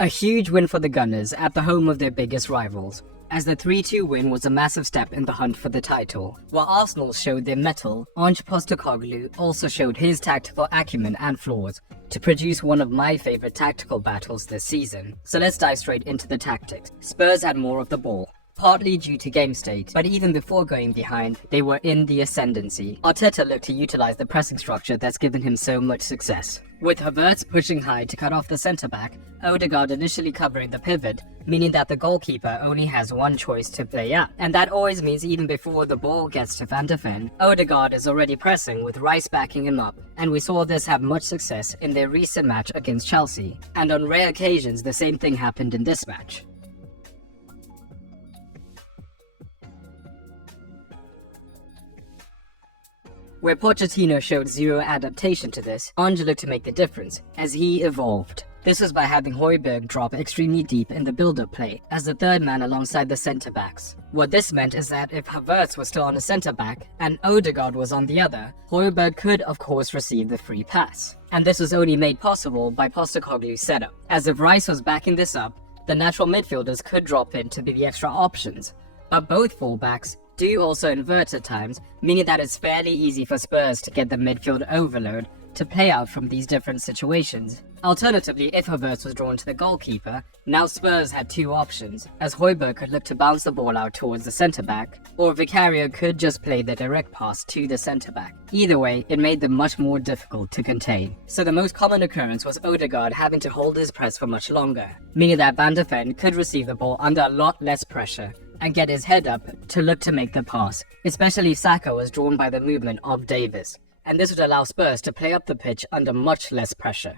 A huge win for the Gunners at the home of their biggest rivals, as the 3-2 win was a massive step in the hunt for the title. While Arsenal showed their mettle, Ange Postecoglou also showed his tactical acumen and flaws to produce one of my favourite tactical battles this season. So let's dive straight into the tactics. Spurs had more of the ball, partly due to game state, but even before going behind, they were in the ascendancy. Arteta looked to utilise the pressing structure that's given him so much success, with Havertz pushing high to cut off the centre-back, Odegaard initially covering the pivot, meaning that the goalkeeper only has one choice to play at. And that always means even before the ball gets to Van de Ven, Odegaard is already pressing with Rice backing him up, and we saw this have much success in their recent match against Chelsea. And on rare occasions, the same thing happened in this match. Where Pochettino showed zero adaptation to this, Ange looked to make the difference, as he evolved. This was by having Højbjerg drop extremely deep in the build-up play, as the third man alongside the centre-backs. What this meant is that if Havertz was still on a centre-back, and Odegaard was on the other, Højbjerg could of course receive the free pass. And this was only made possible by Postecoglou's setup, as if Rice was backing this up, the natural midfielders could drop in to be the extra options. But both fullbacks do also invert at times, meaning that it's fairly easy for Spurs to get the midfield overload to play out from these different situations. Alternatively, if Havertz was drawn to the goalkeeper, now Spurs had two options, as Højbjerg could look to bounce the ball out towards the centre-back, or Vicario could just play the direct pass to the centre-back. Either way, it made them much more difficult to contain. So the most common occurrence was Odegaard having to hold his press for much longer, meaning that Van de Ven could receive the ball under a lot less pressure and get his head up to look to make the pass, especially if Saka was drawn by the movement of Davies, and this would allow Spurs to play up the pitch under much less pressure.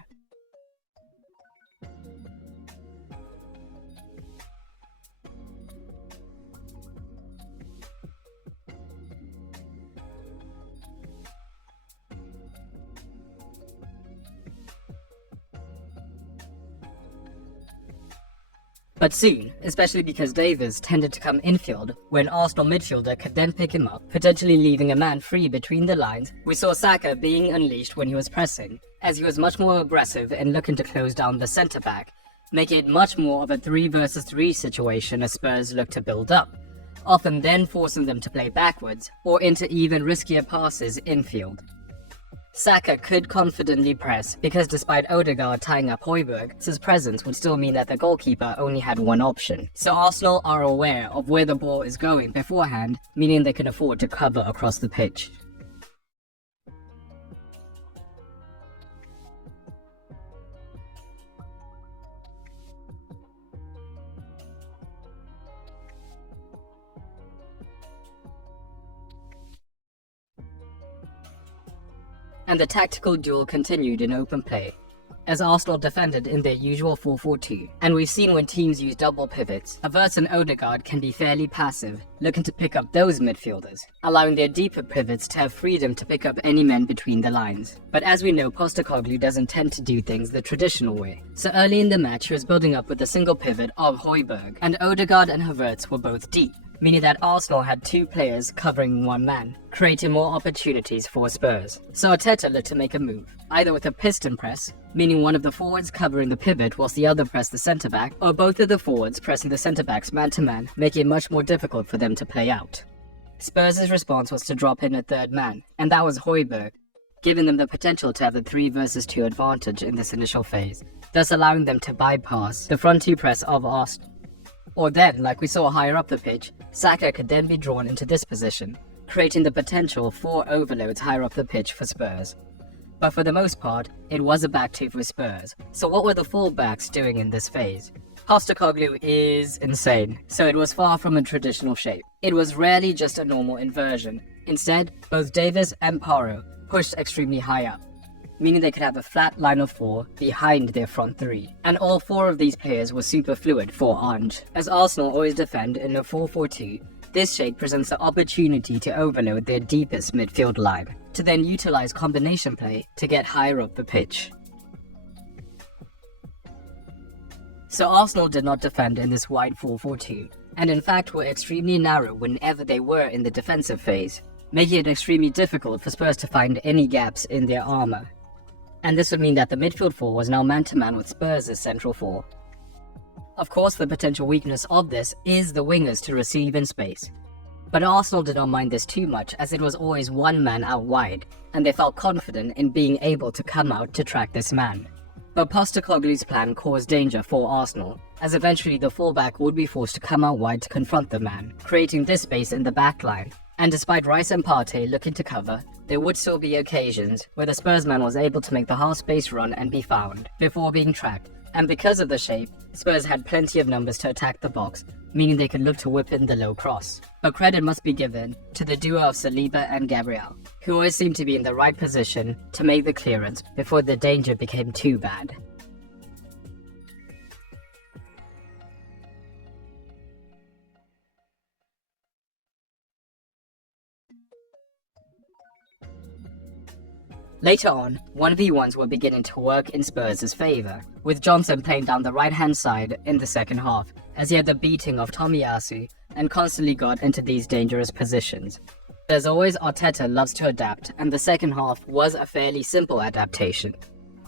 But soon, especially because Davies tended to come infield, where an Arsenal midfielder could then pick him up, potentially leaving a man free between the lines, we saw Saka being unleashed when he was pressing, as he was much more aggressive and looking to close down the centre-back, making it much more of a 3 versus 3 situation as Spurs looked to build up, often then forcing them to play backwards, or into even riskier passes infield. Saka could confidently press, because despite Odegaard tying up Højbjerg, his presence would still mean that the goalkeeper only had one option. So Arsenal are aware of where the ball is going beforehand, meaning they can afford to cover across the pitch. And the tactical duel continued in open play, as Arsenal defended in their usual 4-4-2, and we've seen when teams use double pivots, Havertz and Odegaard can be fairly passive, looking to pick up those midfielders, allowing their deeper pivots to have freedom to pick up any men between the lines. But as we know, Postecoglou doesn't tend to do things the traditional way, so early in the match he was building up with a single pivot of Højbjerg, and Odegaard and Havertz were both deep, meaning that Arsenal had two players covering one man, creating more opportunities for Spurs. So Arteta looked to make a move, either with a piston press, meaning one of the forwards covering the pivot whilst the other pressed the centre-back, or both of the forwards pressing the centre-backs man-to-man, making it much more difficult for them to play out. Spurs' response was to drop in a third man, and that was Højbjerg, giving them the potential to have the 3 versus 2 advantage in this initial phase, thus allowing them to bypass the front two press of Arsenal. Or then, like we saw higher up the pitch, Saka could then be drawn into this position, creating the potential for overloads higher up the pitch for Spurs. But for the most part, it was a back two for Spurs. So what were the fullbacks doing in this phase? Postecoglou is insane, so it was far from a traditional shape. It was rarely just a normal inversion. Instead, both Davies and Paro pushed extremely high up, meaning they could have a flat line of 4 behind their front 3. And all 4 of these players were super fluid for Ange. As Arsenal always defend in a 4-4-2, this shape presents the opportunity to overload their deepest midfield line, to then utilise combination play to get higher up the pitch. So Arsenal did not defend in this wide 4-4-2, and in fact were extremely narrow whenever they were in the defensive phase, making it extremely difficult for Spurs to find any gaps in their armour. And this would mean that the midfield 4 was now man-to-man with Spurs' central 4. Of course, the potential weakness of this is the wingers to receive in space. But Arsenal did not mind this too much, as it was always one man out wide, and they felt confident in being able to come out to track this man. But Postecoglou's plan caused danger for Arsenal, as eventually the fullback would be forced to come out wide to confront the man, creating this space in the back line. And despite Rice and Partey looking to cover, there would still be occasions where the Spurs man was able to make the half space run and be found, before being tracked. And because of the shape, Spurs had plenty of numbers to attack the box, meaning they could look to whip in the low cross. But credit must be given to the duo of Saliba and Gabriel, who always seemed to be in the right position to make the clearance before the danger became too bad. Later on, 1v1s were beginning to work in Spurs' favour, with Johnson playing down the right-hand side in the second half, as he had the beating of Tomiyasu and constantly got into these dangerous positions. As always, Arteta loves to adapt, and the second half was a fairly simple adaptation,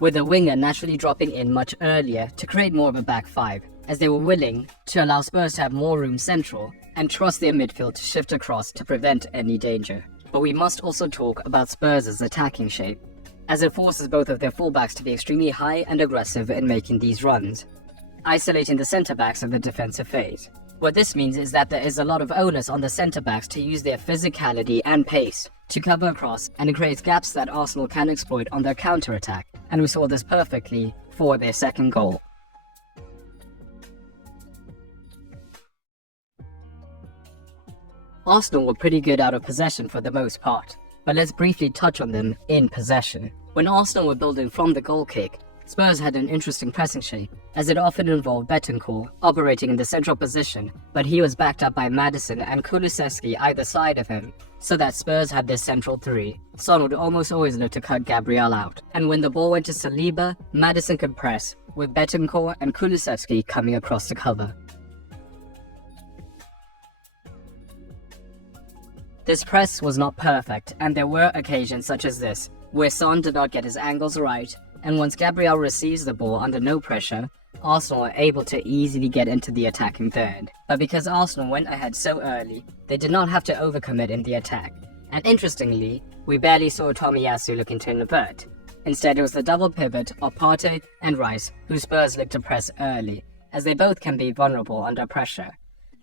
with the winger naturally dropping in much earlier to create more of a back five, as they were willing to allow Spurs to have more room central and trust their midfield to shift across to prevent any danger. But we must also talk about Spurs' attacking shape, as it forces both of their fullbacks to be extremely high and aggressive in making these runs, isolating the centre-backs of the defensive phase. What this means is that there is a lot of onus on the centre-backs to use their physicality and pace to cover across, and it creates gaps that Arsenal can exploit on their counter-attack, and we saw this perfectly for their second goal. Arsenal were pretty good out of possession for the most part, but let's briefly touch on them in possession. When Arsenal were building from the goal kick, Spurs had an interesting pressing shape, as it often involved Betancourt operating in the central position, but he was backed up by Maddison and Kulusevski either side of him, so that Spurs had this central three. Son would almost always look to cut Gabriel out, and when the ball went to Saliba, Maddison could press, with Betancourt and Kulusevski coming across to cover. This press was not perfect, and there were occasions such as this, where Son did not get his angles right, and once Gabriel receives the ball under no pressure, Arsenal were able to easily get into the attacking third. But because Arsenal went ahead so early, they did not have to overcommit in the attack. And interestingly, we barely saw Tomiyasu looking to invert. Instead, it was the double pivot of Partey and Rice, who Spurs looked to press early, as they both can be vulnerable under pressure.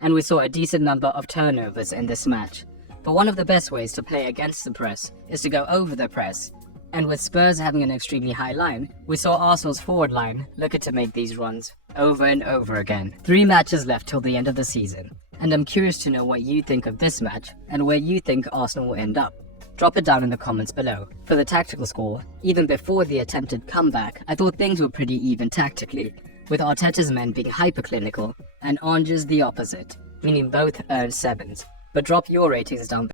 And we saw a decent number of turnovers in this match. But one of the best ways to play against the press is to go over the press, and with Spurs having an extremely high line, we saw Arsenal's forward line looking to make these runs over and over again. 3 matches left till the end of the season, and I'm curious to know what you think of this match and where you think Arsenal will end up. Drop it down in the comments below. For the tactical score, even before the attempted comeback, I thought things were pretty even tactically, with Arteta's men being hyperclinical and Ange's the opposite, meaning both earned 7s. But drop your ratings down below.